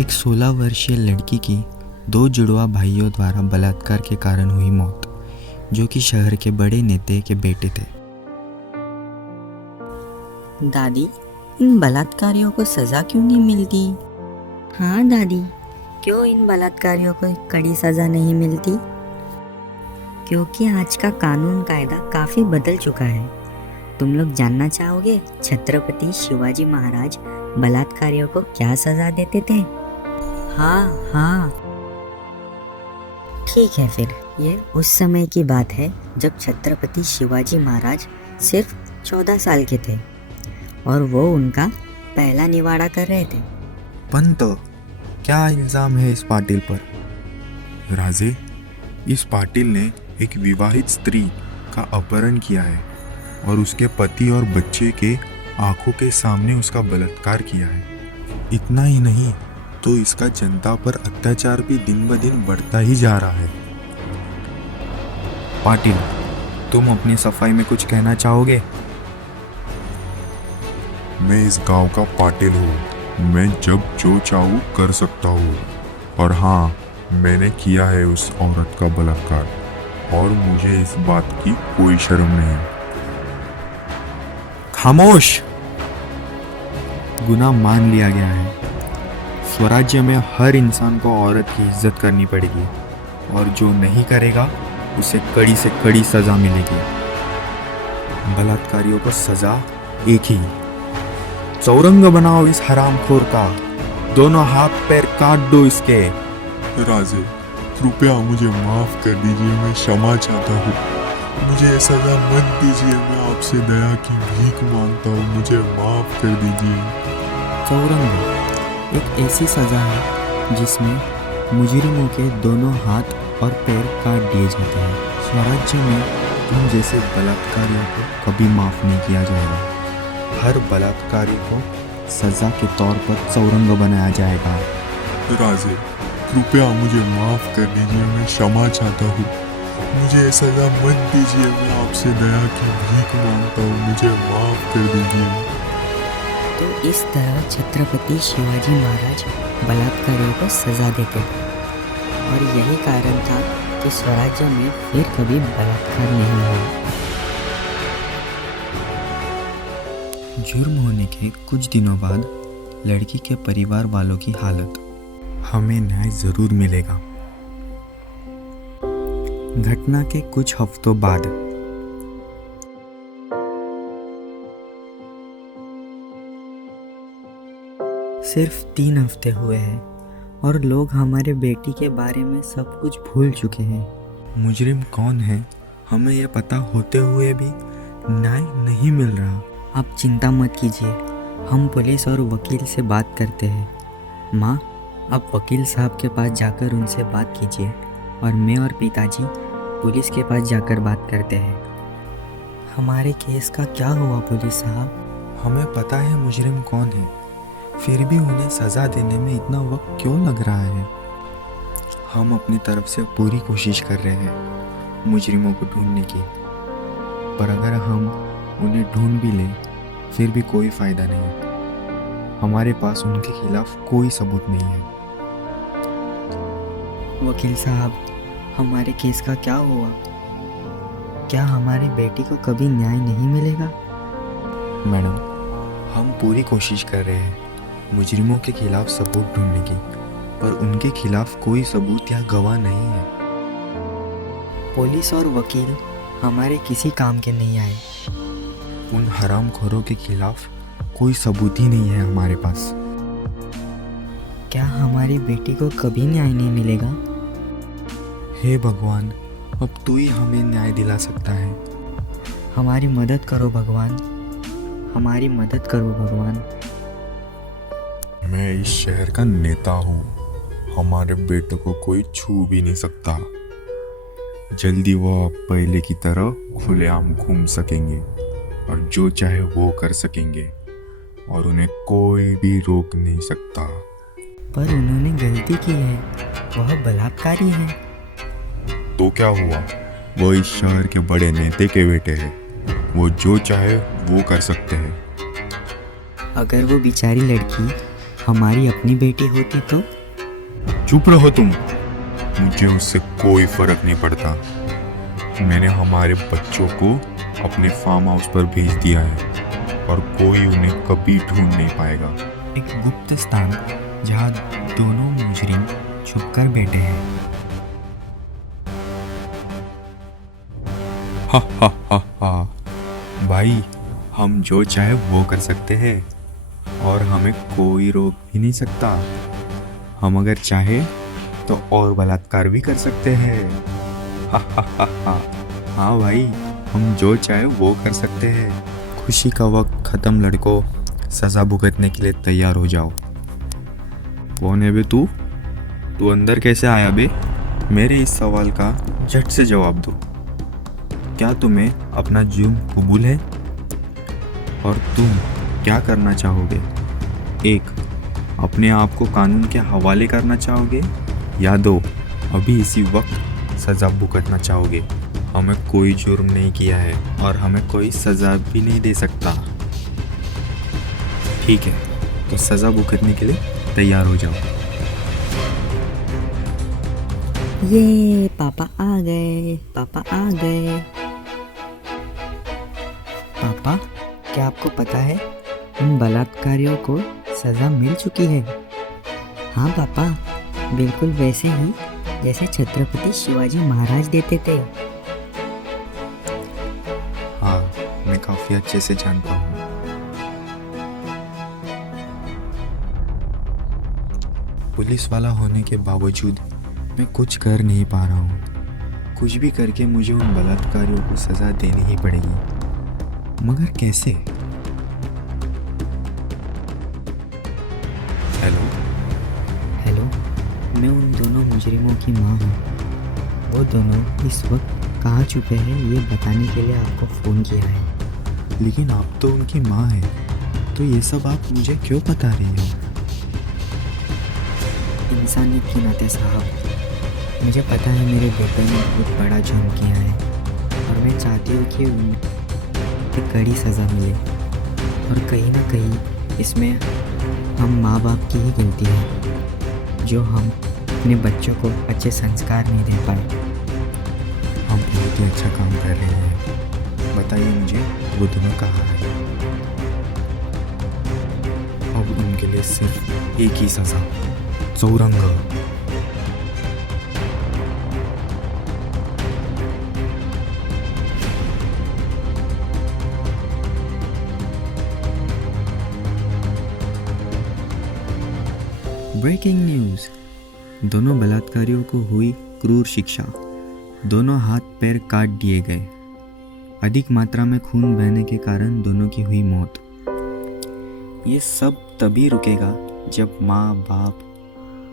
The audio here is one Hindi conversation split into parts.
एक 16 वर्षीय लड़की की 2 जुड़वा भाइयों द्वारा बलात्कार के कारण हुई मौत, जो कि शहर के बड़े नेता के बेटे थे। दादी, इन बलात्कारियों को सजा क्यों नहीं मिलती? हाँ दादी, क्यों इन बलात्कारियों को कड़ी सजा नहीं मिलती? क्योंकि आज का कानून कायदा काफी बदल चुका है। तुम लोग जानना चाहोगे छत्रपति शिवाजी महाराज बलात्कारियों को क्या सजा देते थे? हाँ, ठीक है, फिर ये उस समय की बात है जब छत्रपति शिवाजी महाराज सिर्फ 14 साल के थे और वो उनका पहला निवाड़ा कर रहे थे। पंत, क्या इल्जाम है इस पाटिल पर? राजे, इस पाटिल ने एक विवाहित स्त्री का अपहरण किया है और उसके पति और बच्चे के आंखों के सामने उसका बलात्कार किया है। इतना ही नहीं तो इसका जनता पर अत्याचार भी दिन ब दिन बढ़ता ही जा रहा है। पाटिल, तुम अपनी सफाई में कुछ कहना चाहोगे? मैं इस गांव का पाटिल हूँ। मैं जब जो चाहूँ कर सकता हूँ। और हाँ, मैंने किया है उस औरत का बलात्कार और मुझे इस बात की कोई शर्म नहीं। खामोश! गुनाह मान लिया गया है। स्वराज्य में हर इंसान को औरत की इज्जत करनी पड़ेगी और जो नहीं करेगा उसे कड़ी से कड़ी सजा मिलेगी। बलात्कारियों को सजा एक ही, चौरंग बनाओ इस हरामखोर का, दोनों हाथ पैर काट दो इसके। राजे, कृपया मुझे माफ कर दीजिए, मैं क्षमा चाहता हूँ। मुझे सजा मत दीजिए, मैं आपसे दया की भीख मांगता हूँ, मुझे माफ कर दीजिए। चौरंग एक ऐसी सजा है जिसमें मुजरिमों के दोनों हाथ और पैर काट दिए जाते हैं। स्वराज्य में तुम जैसे बलात्कारियों को कभी माफ नहीं किया जाएगा। हर बलात्कारी को सजा के तौर पर चौरंग बनाया जाएगा। राजे, कृपया मुझे माफ कर दीजिए, मैं क्षमा चाहता हूँ। मुझे सजा मत दीजिए, मैं आपसे दया की भीख मांगता हूँ, मुझे माफ कर दीजिए। तो इस तरह छत्रपति शिवाजी महाराज बलात्कारियों को सजा देते थे और यही कारण था कि स्वराज्य में फिर कभी बलात्कार नहीं हुआ। जुर्म होने के कुछ दिनों बाद लड़की के परिवार वालों की हालत, हमें न्याय जरूर मिलेगा। घटना के कुछ हफ्तों बाद सिर्फ 3 हफ्ते हुए हैं और लोग हमारे बेटी के बारे में सब कुछ भूल चुके हैं। मुजरिम कौन है हमें यह पता होते हुए भी न्याय नहीं मिल रहा। आप चिंता मत कीजिए, हम पुलिस और वकील से बात करते हैं। माँ, आप वकील साहब के पास जाकर उनसे बात कीजिए और मैं और पिताजी पुलिस के पास जाकर बात करते हैं। हमारे केस का क्या हुआ पुलिस साहब? हमें पता है मुजरिम कौन है, फिर भी उन्हें सज़ा देने में इतना वक्त क्यों लग रहा है? हम अपनी तरफ से पूरी कोशिश कर रहे हैं मुजरिमों को ढूंढने की, पर अगर हम उन्हें ढूंढ भी लें फिर भी कोई फ़ायदा नहीं। हमारे पास उनके खिलाफ कोई सबूत नहीं है। वकील साहब, हमारे केस का क्या हुआ? क्या हमारी बेटी को कभी न्याय नहीं मिलेगा? मैडम, हम पूरी कोशिश कर रहे हैं मुजरिमों के खिलाफ सबूत ढूंढने की, पर उनके खिलाफ कोई सबूत या गवाह नहीं है। पुलिस और वकील हमारे किसी काम के नहीं आए। उन हरामखोरों के खिलाफ कोई सबूत ही नहीं है हमारे पास। क्या हमारी बेटी को कभी न्याय नहीं मिलेगा? हे भगवान, अब तू ही हमें न्याय दिला सकता है। हमारी मदद करो भगवान, हमारी मदद करो भगवान। मैं इस शहर का नेता हूँ, हमारे बेटे को कोई छू भी नहीं सकता। जल्दी वो अब पहले की तरह खुलेआम घूम सकेंगे और जो चाहे वो कर सकेंगे और उन्हें कोई भी रोक नहीं सकता। पर उन्होंने गलती की है, वह बलात्कारी है। तो क्या हुआ, वो इस शहर के बड़े नेता के बेटे हैं, वो जो चाहे वो कर सकते हैं। अगर वो बेचारी लड़की हमारी अपनी बेटी होती तो? चुप रहो तुम। मुझे उससे कोई फर्क नहीं पड़ता। मैंने हमारे बच्चों को अपने फार्म हाउस पर भेज दिया है और कोई उन्हें कभी ढूंढ नहीं पाएगा। एक गुप्त स्थान जहाँ दोनों मुजरिम छुपकर बैठे हैं। हा हा हा हा। भाई, हम जो चाहे वो कर सकते हैं और हमें कोई रोक भी नहीं सकता। हम अगर चाहे तो और बलात्कार भी कर सकते हैं। हा हा हा हा। हाँ भाई, हम जो चाहे वो कर सकते हैं। खुशी का वक्त खत्म लड़कों, सजा भुगतने के लिए तैयार हो जाओ। कौन है बे तू? तू अंदर कैसे आया बे? मेरे इस सवाल का झट से जवाब दो। क्या तुम्हें अपना जुर्म कबूल है? और तुम क्या करना चाहोगे? एक, अपने आप को कानून के हवाले करना चाहोगे, या दो, अभी इसी वक्त सज़ा भुगतना चाहोगे? हमें कोई जुर्म नहीं किया है और हमें कोई सज़ा भी नहीं दे सकता। ठीक है, तो सज़ा भुगतने के लिए तैयार हो जाओ। ये पापा आ गए, पापा आ गए। पापा, क्या आपको पता है इन बलात्कारियों को सजा मिल चुकी है? हाँ पापा, बिल्कुल वैसे ही जैसे छत्रपति शिवाजी महाराज देते थे। हाँ, मैं काफ़ी अच्छे से जानता हूँ। पुलिस वाला होने के बावजूद मैं कुछ कर नहीं पा रहा हूँ। कुछ भी करके मुझे उन बलात्कारियों को सज़ा देनी ही पड़ेगी, मगर कैसे? हेलो हेलो, मैं उन दोनों मुजरिमों की माँ हूँ। वो दोनों इस वक्त कहाँ छुपे हैं ये बताने के लिए आपको फ़ोन किया है। लेकिन आप तो उनकी माँ हैं, तो ये सब आप मुझे क्यों बता रही हो? इंसानियत के नाते साहब, मुझे पता है मेरे बेटे ने बहुत बड़ा जुर्म किया है और मैं चाहती हूँ कि उन्हें कड़ी सज़ा मिले। और कहीं ना कहीं इसमें हम माँ बाप की ही गलती है, जो हम अपने बच्चों को अच्छे संस्कार नहीं दे पाए। हम बहुत ही अच्छा काम कर रहे हैं। बताइए मुझे, वो दोनों कहाँ हैं? अब उनके लिए सिर्फ एक ही सज़ा, चौरंग। ब्रेकिंग न्यूज़, दोनों बलात्कारियों को हुई क्रूर शिक्षा। दोनों हाथ पैर काट दिए गए। अधिक मात्रा में खून बहने के कारण दोनों की हुई मौत। ये सब तभी रुकेगा जब माँ बाप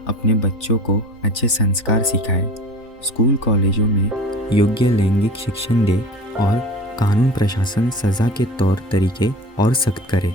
अपने बच्चों को अच्छे संस्कार सिखाए, स्कूल कॉलेजों में योग्य लैंगिक शिक्षण दे और कानून प्रशासन सज़ा के तौर तरीके और सख्त करे।